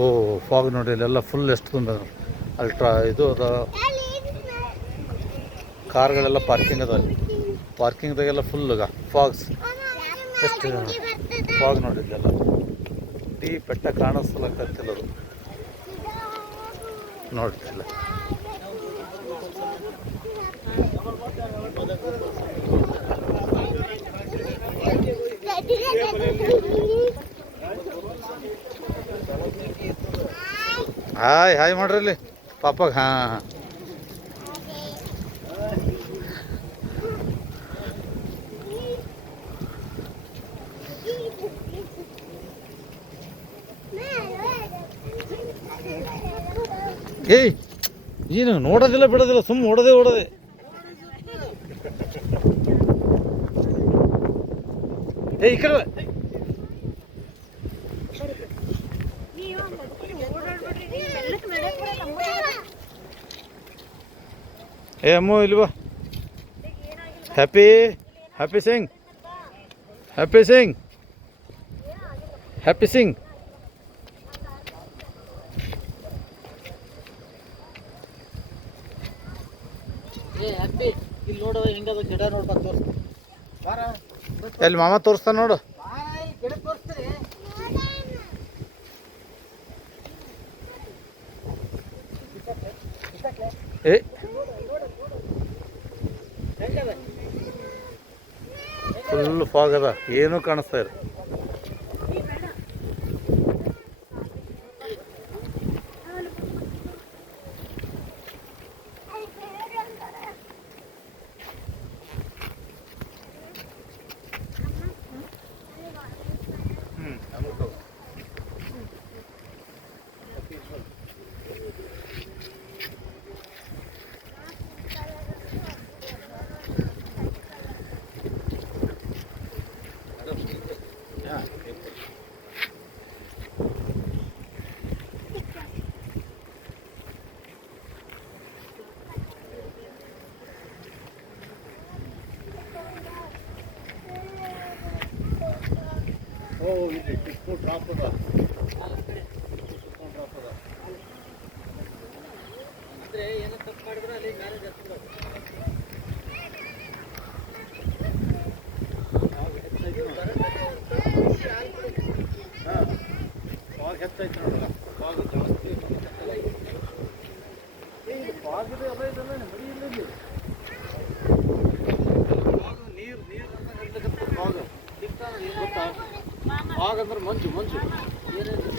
ಓ fog ನೋಡಿ ಇಲ್ಲೆಲ್ಲ full ಎಷ್ಟು ತುಂಬ ಅಲ್ಟ್ರಾ ಇದು ಅದ. ಕಾರ್ಗಳೆಲ್ಲ ಪಾರ್ಕಿಂಗ್ ಅದ ಅಲ್ಲಿ ಪಾರ್ಕಿಂಗ್ದಾಗೆಲ್ಲ ಫುಲ್ ಈಗ. ಫಾಗ್ಸ್ ಎಷ್ಟು ಫಾಗ್ ನೋಡಿ ಇಲ್ಲೆಲ್ಲ ಇಡೀ ಬೆಟ್ಟ ಕಾಣಿಸ್ಲಕ್ಕತ್ತಿಲ್ಲ ಅದು. ನೋಡ್ತಿಲ್ಲ. ಹಾಯ್ ಹಾಯ್ ಮಾಡ್ರಿ ಇಲ್ಲಿ. ಹಾ, ಹಾಂ. ಏಯ್ ಏನು ನೋಡೋದಿಲ್ಲ, ಬಿಡೋದಿಲ್ಲ ಸುಮ್ಮನೆ ಓಡೋದೇ, ಓಡೋದೆ. ಏಯ್, ಈ ಕಡೆ ಏ ಅಮ್ಮು ಇಲ್ಲಿ happy happy Singh happy Singh happy Singh ಏ ಹ್ಯಾಪಿ ಇಲ್ಲಿ ನೋಡು ಹೆಂಗದ ಗಿಡ ನೋಡ್ಬಾ ತೋರಿಸ್ತೀನಿ ಬಾರ. ಎಲ್ಲಿ ಮಾಮ ತೋರಿಸ್ತಾನೆ ನೋಡು. ಏ ಫುಲ್ ಫಾಗ್ ಅದ ಏನೂ ಕಾಣಿಸ್ತಾ ಇಲ್ಲ ಓ ಇಲ್ಲಿ ಟಿಪ್ಪು ಡ್ರಾಪ್ ಅದ. ಡ್ರಾಪ್ ಅದ. ಅಂದ್ರೆ ಏನೋ ತಪ್ಪು ಮಾಡಿದ್ರೆ ಅಲ್ಲಿ ಮ್ಯಾರೇಜ್ ಹಾಂ ಫಾಗ್ ಹೆಚ್ಚೈತೆ ನೋಡಲ್ಲ ಫಾಗ್ ಜಾಸ್ತಿ ಫಾಗ್ ಇದೆ ಅದ ಇದೆಲ್ಲ ಬರೀ ಇಲ್ಲ ನೀರು ನೀರು ಅಂತ ಹೇಳ್ತಕ್ಕಂಥ ಫಾಗ್ ಗೊತ್ತಾ? ಫಾಗ್ ಅಂದ್ರೆ ಮಂಜು ಮಂಜು ಏನೇನು